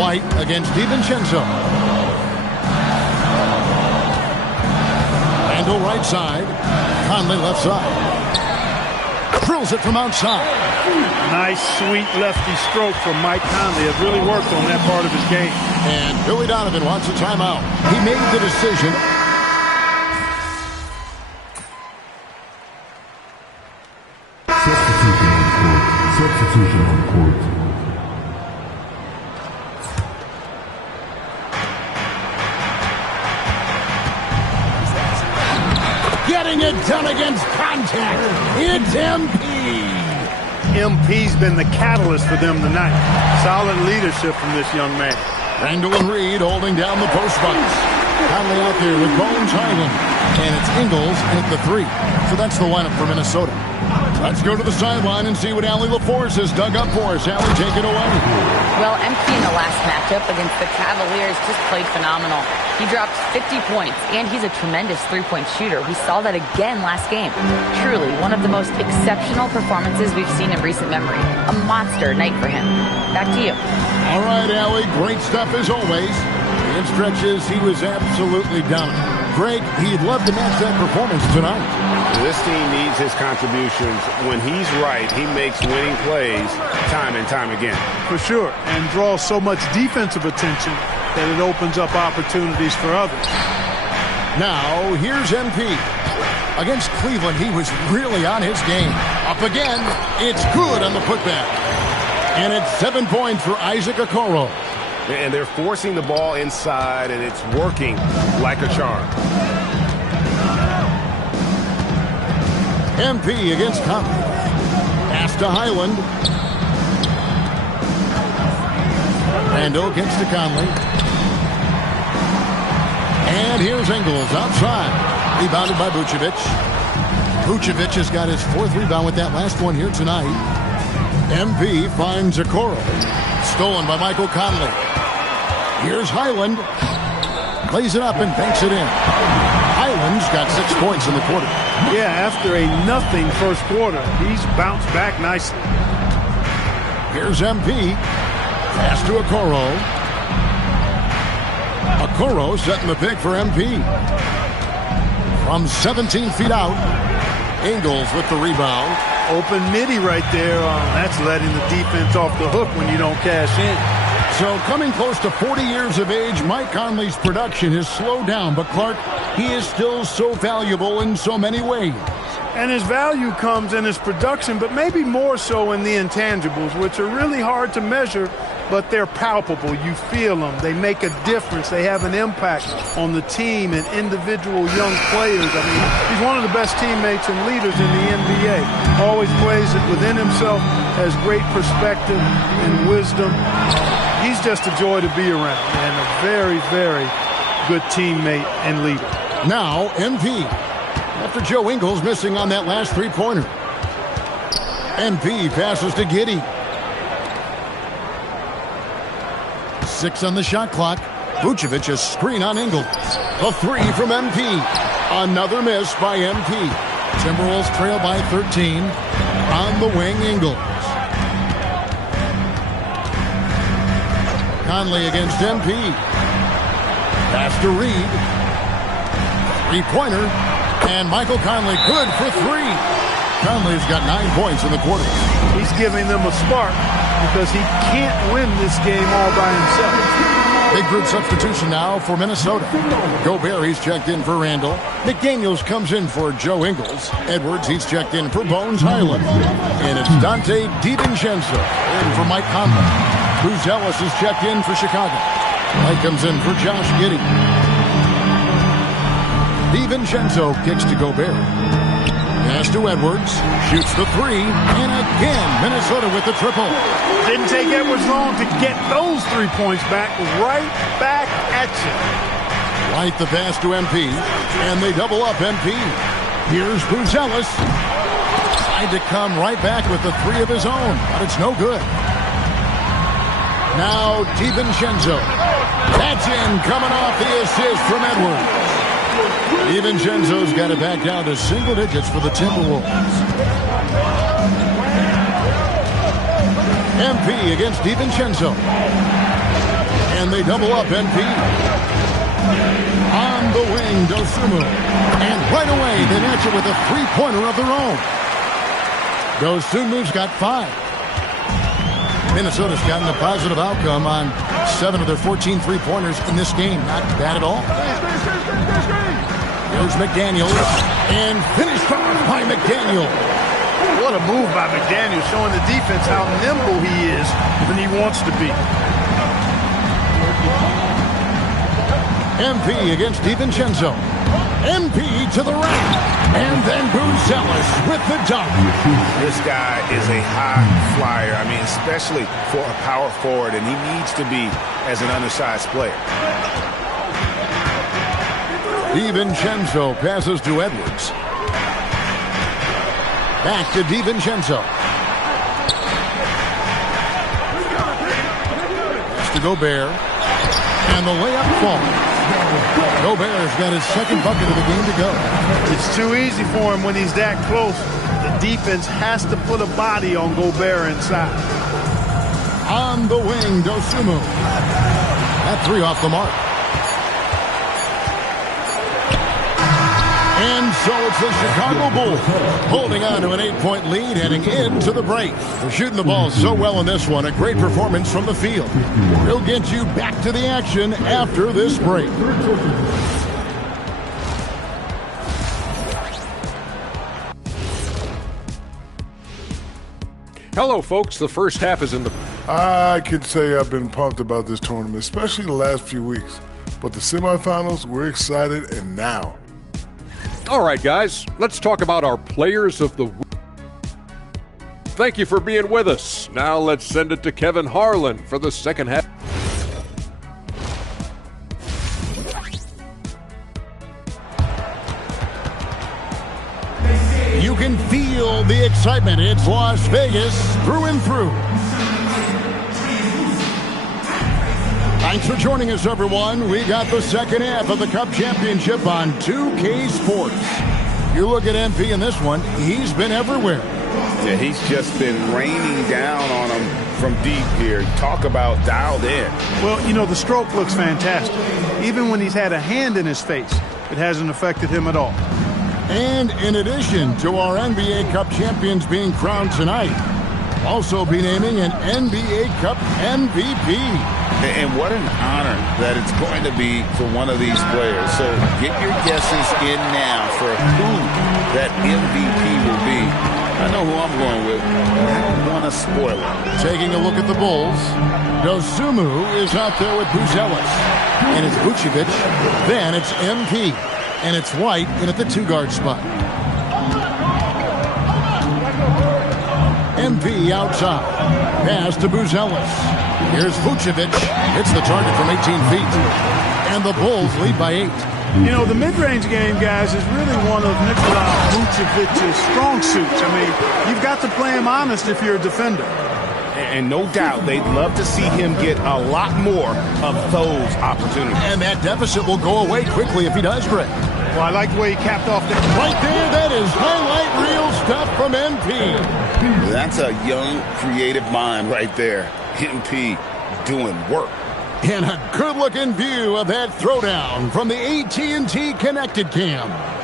White against DiVincenzo. Randall right side. Conley left side. Drills it from outside. Nice, sweet lefty stroke from Mike Conley. Has really worked on that part of his game. And Billy Donovan wants a timeout. He made the decision. Substitution on court. Getting it done against contact. It's MP. MP's been the catalyst for them tonight. Solid leadership from this young man. Randall and Reed holding down the post bucks. Conley out there with Bones Highland. And it's Ingles at the 3. So that's the lineup for Minnesota. Let's go to the sideline and see what Allie LaForce has dug up for us. Allie, take it away. Well, MP in the last matchup against the Cavaliers just played phenomenal. He dropped 50 points, and he's a tremendous three-point shooter. We saw that again last game. Truly, one of the most exceptional performances we've seen in recent memory. A monster night for him. Back to you. All right, Allie, great stuff as always. In stretches, he was absolutely dominant. Greg, he'd love to match that performance tonight. This team needs his contributions. When he's right, he makes winning plays time and time again. For sure, and draws so much defensive attention that it opens up opportunities for others. Now, here's MP. Against Cleveland, he was really on his game. Up again, it's good on the putback. And it's 7 points for Isaac Okoro. And they're forcing the ball inside, and it's working like a charm. MP against Conley. Pass to Highland. Randall gets to Conley. And here's Ingles outside. Rebounded by Vucevic. Vucevic has got his 4th rebound with that last one here tonight. MP finds Okoro. Stolen by Michael Conley. Here's Highland. Lays it up and banks it in. Highland's got 6 points in the quarter. Yeah, after a nothing first quarter, he's bounced back nicely. Here's MP. Pass to Okoro. Okoro setting the pick for MP. From 17 feet out. Ingles with the rebound. Open midi right there. That's letting the defense off the hook when you don't cash in. So coming close to 40 years of age, Mike Conley's production has slowed down. But Clark, he is still so valuable in so many ways. And his value comes in his production, but maybe more so in the intangibles, which are really hard to measure, but they're palpable. You feel them. They make a difference. They have an impact on the team and individual young players. I mean, he's one of the best teammates and leaders in the NBA. Always plays it within himself, has great perspective and wisdom. He's just a joy to be around and a very, very good teammate and leader. Now, MP. After Joe Ingles missing on that last three-pointer. MP passes to Giddey. 6 on the shot clock. Vucevic a screen on Ingles. A 3 from MP. Another miss by MP. Timberwolves trail by 13. On the wing, Ingles. Conley against MP. Pass to Reed. Three-pointer. And Michael Conley good for 3. Conley's got 9 points in the quarter. He's giving them a spark because he can't win this game all by himself. Big group substitution now for Minnesota. Gobert, he's checked in for Randall. McDaniels comes in for Joe Ingles. Edwards, he's checked in for Bones Highland. And it's Dante DiVincenzo in for Mike Conley. Bruce Ellis is checked in for Chicago. Mike comes in for Josh Giddey. DiVincenzo kicks to Gobert. Pass to Edwards. Shoots the 3. And again, Minnesota with the triple. Didn't take Edwards long to get those 3 points back. Right back at you. White the pass to MP. And they double up MP. Here's Bruce Ellis. Tried to come right back with the 3 of his own. But it's no good. Now DiVincenzo. That's in, coming off the assist from Edwards. DiVincenzo's got it back down to single digits for the Timberwolves. MP against DiVincenzo. And they double up NP. On the wing, Dosunmu. And right away, they match it with a three-pointer of their own. Dosunmu's got 5. Minnesota's gotten a positive outcome on 7 of their 14 three-pointers in this game. Not bad at all. Here's McDaniels. And finished off by McDaniel. What a move by McDaniel, showing the defense how nimble he is when he wants to be. MP against DiVincenzo. MP to the rack. And then Buzelis with the dunk. This guy is a high flyer. I mean, especially for a power forward, and he needs to be as an undersized player. DiVincenzo passes to Edwards. Back to DiVincenzo. Pass to Gobert. And the layup falls. Gobert's got his second bucket of the game to go. It's too easy for him when he's that close. The defense has to put a body on Gobert inside. On the wing, Dosunmu. That 3 off the mark. And so it's the Chicago Bulls holding on to an 8-point lead heading into the break. They're shooting the ball so well in this one. A great performance from the field. We'll get you back to the action after this break. Hello, folks. The first half is in the... I can say I've been pumped about this tournament, especially the last few weeks. But the semifinals, we're excited, and now. All right, guys. Let's talk about our players of the week. Thank you for being with us. Now let's send it to Kevin Harlan for the second half. You can feel the excitement. It's Las Vegas through and through. Thanks for joining us, everyone. We got the second half of the Cup Championship on 2K Sports. You look at MP in this one, he's been everywhere. Yeah, he's just been raining down on him from deep here. Talk about dialed in. Well, you know, the stroke looks fantastic. Even when he's had a hand in his face, it hasn't affected him at all. And in addition to our NBA Cup champions being crowned tonight, also be naming an NBA Cup MVP. And what an honor that it's going to be for one of these players. So get your guesses in now for who that MVP will be. I know who I'm going with. I don't want to spoil it. Taking a look at the Bulls, Dosunmu is out there with Buzelis. And it's Vucevic. Then it's MP. And it's White in at the 2-guard spot. MP outside. Pass to Buzelis. Here's Vucevic. Hits the target from 18 feet. And the Bulls lead by 8. You know, the mid-range game, guys, is really one of Nikola Vucevic's strong suits. I mean, you've got to play him honest if you're a defender. And no doubt they'd love to see him get a lot more of those opportunities. And that deficit will go away quickly if he does, Brett. Well, I like the way he capped off there. Right there, that is highlight reel stuff from MP. That's a young, creative mind right there. MP doing work. And a good-looking view of that throwdown from the AT&T Connected Cam.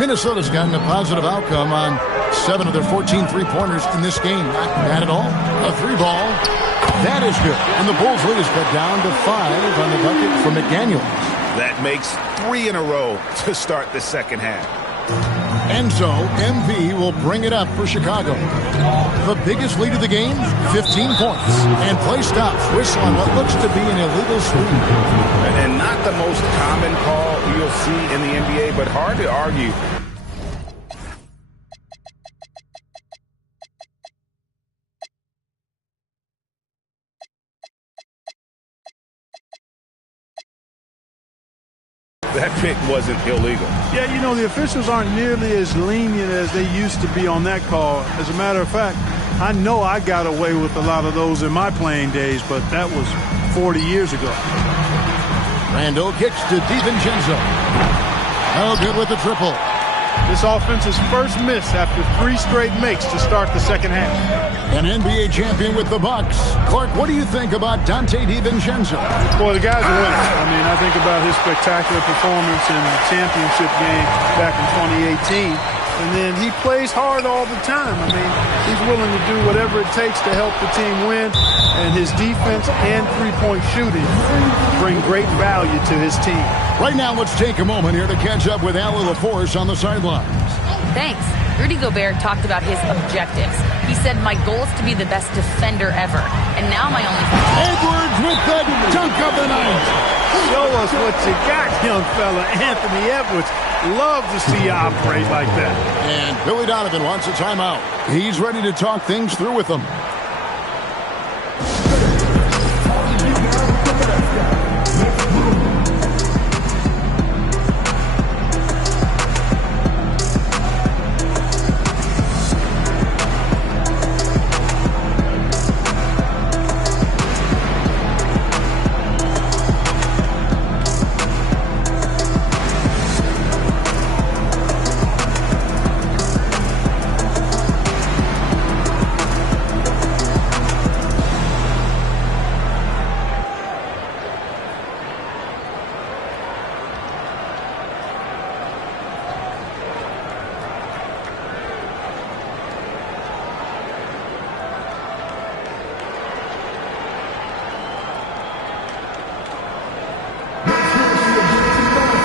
Minnesota's gotten a positive outcome on 7 of their 14 three-pointers in this game. Not bad at all. A 3-ball. That is good. And the Bulls lead is cut down to 5 on the bucket from McDaniel. That makes 3 in a row to start the second half. And so, MV will bring it up for Chicago. The biggest lead of the game, 15 points. And play stops. Whistle on what looks to be an illegal screen. And not the most common call you'll see in the NBA, but hard to argue that pick wasn't illegal. Yeah, you know, the officials aren't nearly as lenient as they used to be on that call. As a matter of fact, I know I got away with a lot of those in my playing days, but that was 40 years ago. Randall kicks to DiVincenzo. No good with the triple. This offense's first miss after 3 straight makes to start the second half. An NBA champion with the Bucks. Clark, what do you think about Dante DiVincenzo? Boy, the guy's a winner. I mean, I think about his spectacular performance in the championship game back in 2018. And then he plays hard all the time. I mean, he's willing to do whatever it takes to help the team win. And his defense and three-point shooting bring great value to his team. Right now, let's take a moment here to catch up with Allie LaForce on the sidelines. Thanks. Rudy Gobert talked about his objectives. He said, my goal is to be the best defender ever. And now my only... Edwards with the dunk of the night. Show us what you got, young fella. Anthony Edwards. Love to see you operate like that. And Billy Donovan wants a timeout. He's ready to talk things through with them.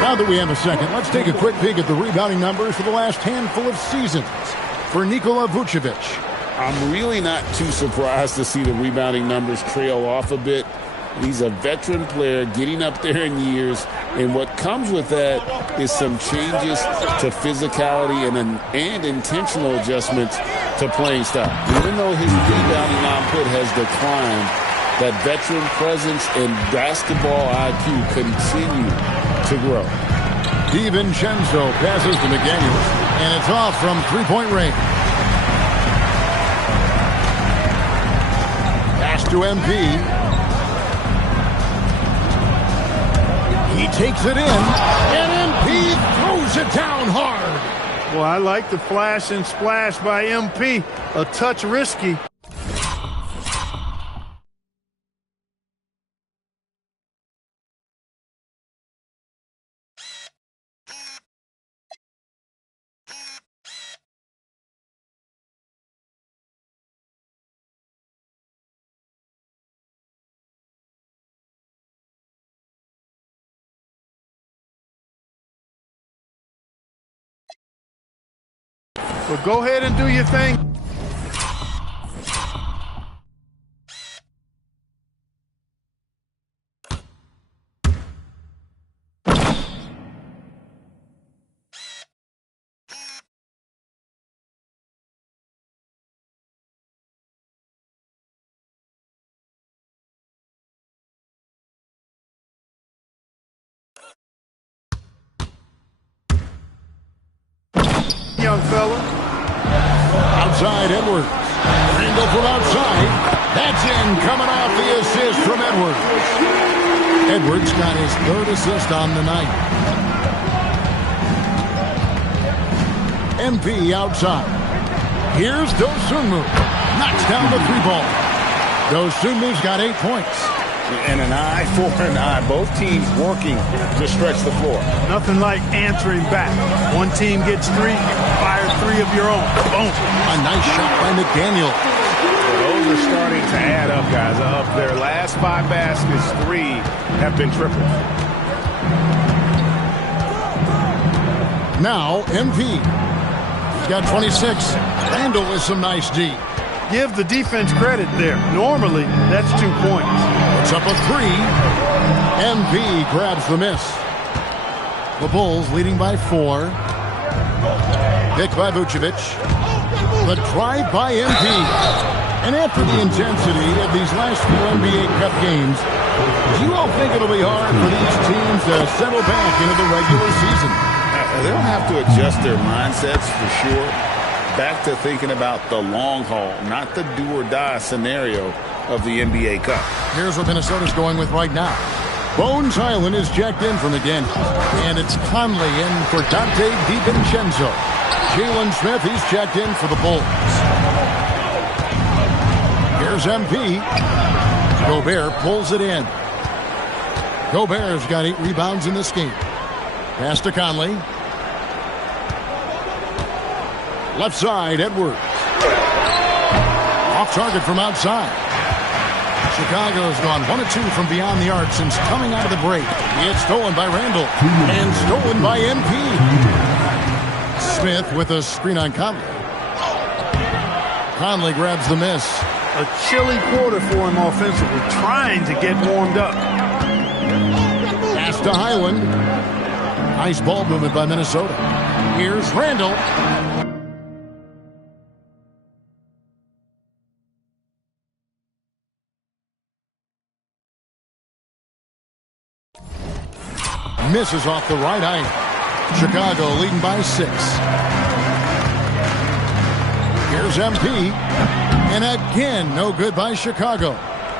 Now that we have a second, let's take a quick peek at the rebounding numbers for the last handful of seasons for Nikola Vucevic. I'm really not too surprised to see the rebounding numbers trail off a bit. He's a veteran player getting up there in years, and what comes with that is some changes to physicality and intentional adjustments to playing style. Even though his rebounding output has declined, that veteran presence and basketball IQ continue to grow. DiVincenzo passes to McDaniels, and it's off from three-point range. Pass to MP. He takes it in, and MP throws it down hard. Well, I like the flash and splash by MP. A touch risky. But go ahead and do your thing. Young fella. Outside Edwards. Randall from outside. That's in, coming off the assist from Edwards. Edwards got his third assist on the night. MP outside. Here's Dosunmu. Knocks down the three ball. Dosunmu's got 8 points. And an eye for an eye. Both teams working to stretch the floor. Nothing like answering back. One team gets 3, you fire 3 of your own. Boom. A nice shot by McDaniel. Those are starting to add up, guys. Up their last 5 baskets, 3 have been triples. Now MP. He's got 26. Randall with some nice D. Give the defense credit there. Normally, that's 2 points. It's up a 3. MP grabs the miss. The Bulls leading by 4. Pick by Vucevic. The drive by MP. And after the intensity of these last few NBA Cup games, do you all think it'll be hard for these teams to settle back into the regular season? They'll have to adjust their mindsets for sure. Back to thinking about the long haul, not the do-or-die scenario of the NBA Cup. Here's what Minnesota's going with right now. Bones Highland is checked in from the Ghent. And it's Conley in for Dante DiVincenzo. Jalen Smith, he's checked in for the Bulls. Here's MP. Gobert pulls it in. Gobert's got 8 rebounds in this game. Pass to Conley. Left side, Edwards. Off target from outside. Chicago's gone 1 of 2 from beyond the arc since coming out of the break. It's stolen by Randall and stolen by MP. Smith with a screen on Conley. Conley grabs the miss. A chilly quarter for him offensively, trying to get warmed up. Pass to Highland. Nice ball movement by Minnesota. Here's Randall. Misses off the right eye. Chicago leading by 6. Here's MP. And again, no good by Chicago.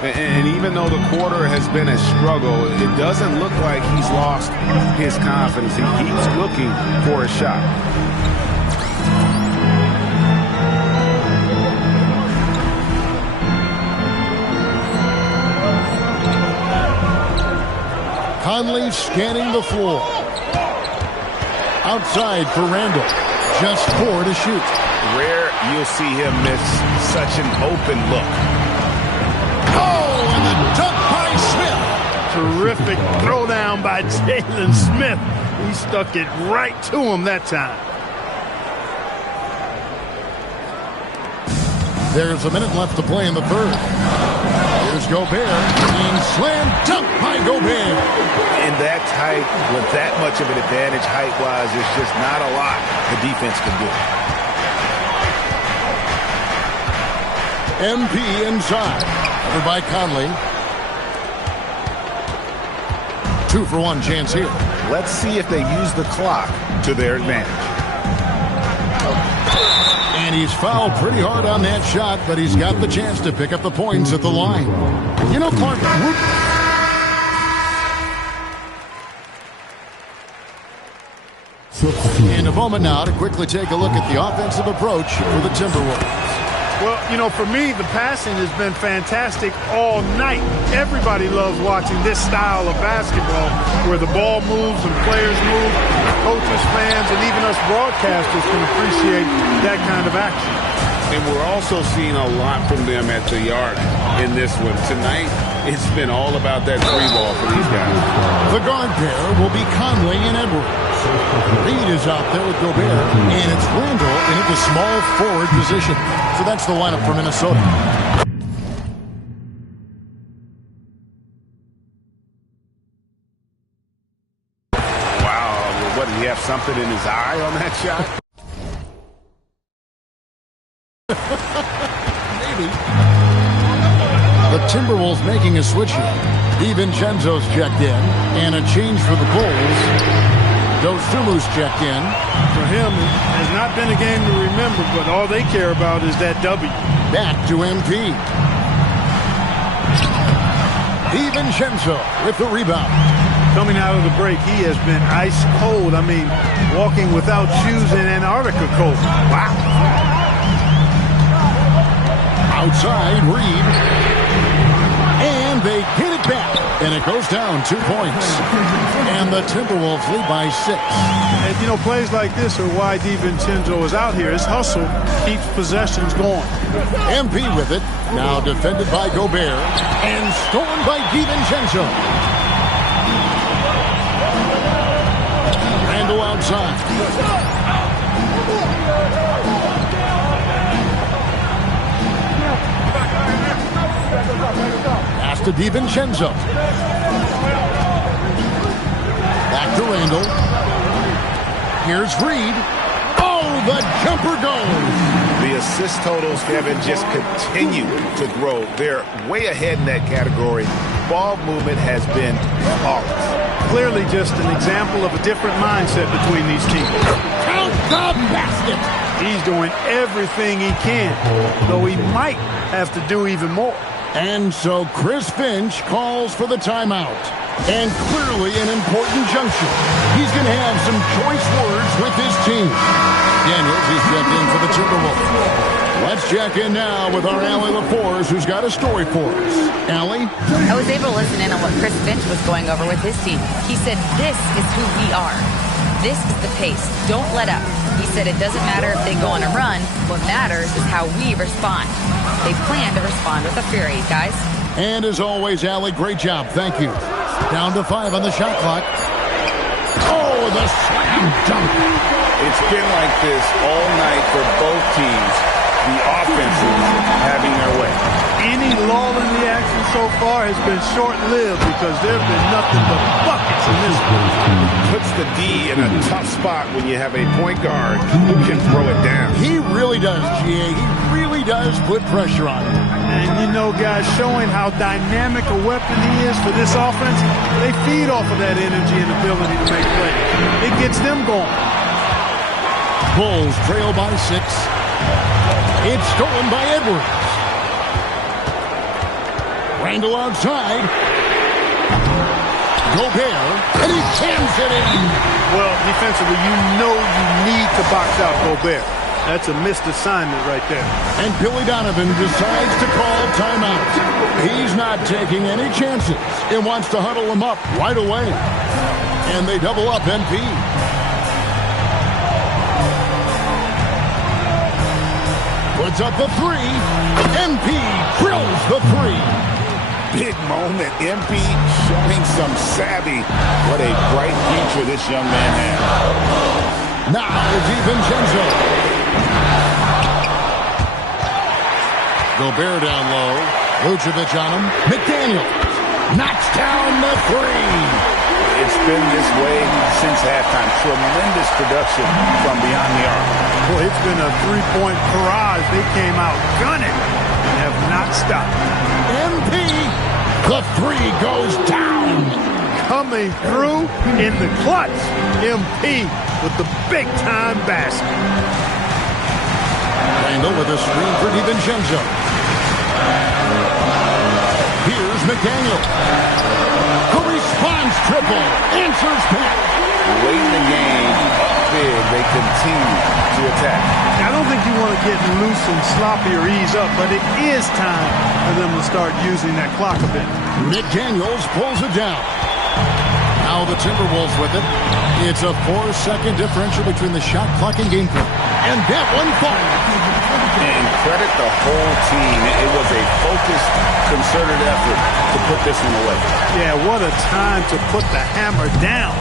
And even though the quarter has been a struggle, it doesn't look like he's lost his confidence. He keeps looking for a shot. Conley scanning the floor. Outside for Randall. Just 4 to shoot. Rare you'll see him miss such an open look. Oh, and the dunk by Smith. Terrific throwdown by Jalen Smith. He stuck it right to him that time. There's a minute left to play in the third. Here's Gobert. And slam dunk by Gobert. In that height, with that much of an advantage height-wise, there's just not a lot the defense can do. MP inside. Covered by Conley. 2-for-1 chance here. Let's see if they use the clock to their advantage. And he's fouled pretty hard on that shot, but he's got the chance to pick up the points at the line. You know, Clark, in a moment now to quickly take a look at the offensive approach for the Timberwolves. Well, you know, for me, the passing has been fantastic all night. Everybody loves watching this style of basketball where the ball moves and players move. Coaches, fans, and even us broadcasters can appreciate that kind of action. And we're also seeing a lot from them at the arc in this one. Tonight, it's been all about that free ball for these guys. The guard pair will be Conley and Edwards. Reed is out there with Gobert, and it's Randall in the small forward position. So that's the lineup for Minnesota. Wow, what, did he have something in his eye on that shot? Maybe. The Timberwolves making a switch here. DiVincenzo's checked in, and a change for the Bulls. Dostumu's checked in. For him, it has not been a game to remember, but all they care about is that W. Back to MP. DiVincenzo with the rebound. Coming out of the break, he has been ice cold. I mean, walking without shoes in Antarctica cold. Wow. Outside, Reed. And they get it back. And it goes down 2 points. And the Timberwolves lead by 6. And, you know, plays like this are why DiVincenzo is out here. His hustle keeps possessions going. MP with it. Now defended by Gobert. And stolen by DiVincenzo. Randall outside. Pass to DiVincenzo. Back to Randall. Here's Reed. Oh, the jumper goes. The assist totals, Kevin, just continue to grow. They're way ahead in that category. Ball movement has been flawless. Clearly just an example of a different mindset between these teams. Count the basket. He's doing everything he can, though he might have to do even more. And so Chris Finch calls for the timeout. And clearly an important junction. He's going to have some choice words with his team. Daniels is checked in for the Timberwolves. Let's check in now with our Allie LaForce, who's got a story for us. Allie? I was able to listen in on what Chris Finch was going over with his team. He said, this is who we are. This is the pace. Don't let up. He said it doesn't matter if they go on a run. What matters is how we respond. They plan to respond with a fury, guys. And as always, Allie, great job. Thank you. Down to 5 on the shot clock. Oh, the slam dunk. It's been like this all night for both teams. The offenses having their way. Any lull in the action so far has been short-lived because there have been nothing but buckets in this one. Puts the D in a tough spot when you have a point guard who can throw it down. He really does, GA. He really does put pressure on him. And you know, guys, showing how dynamic a weapon he is for this offense, they feed off of that energy and ability to make plays. It gets them going. Bulls trail by 6. It's stolen by Edwards. Randall outside. Gobert, and he jams it in. Well, defensively, you know you need to box out Gobert. That's a missed assignment right there. And Billy Donovan decides to call timeout. He's not taking any chances and wants to huddle him up right away. And they double up NP. Puts up the 3. NP drills the 3. Big moment. MP showing some savvy. What a bright future this young man has. Now DiVincenzo. Gobert down low. Vucevic on him. McDaniels knocks down the 3. It's been this way since halftime. Tremendous production from beyond the arc. Boy, it's been a three-point barrage. They came out gunning and have not stopped. MP, the 3 goes down. Coming through in the clutch. MP with the big-time basket. Randall with a screen for DiVincenzo. Here's McDaniel. A response triple. Answers back. Late in the game, up big, they continue to attack. I don't think you want to get loose and sloppy or ease up, but it is time for them to start using that clock a bit. McDaniels pulls it down. Now the Timberwolves with it. It's a 4-second differential between the shot clock and game clock. And that one falls. And credit the whole team. It was a focused, concerted effort to put this one away. Yeah, what a time to put the hammer down.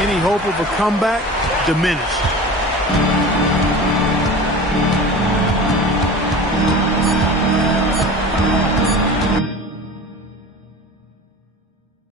Any hope of a comeback diminished.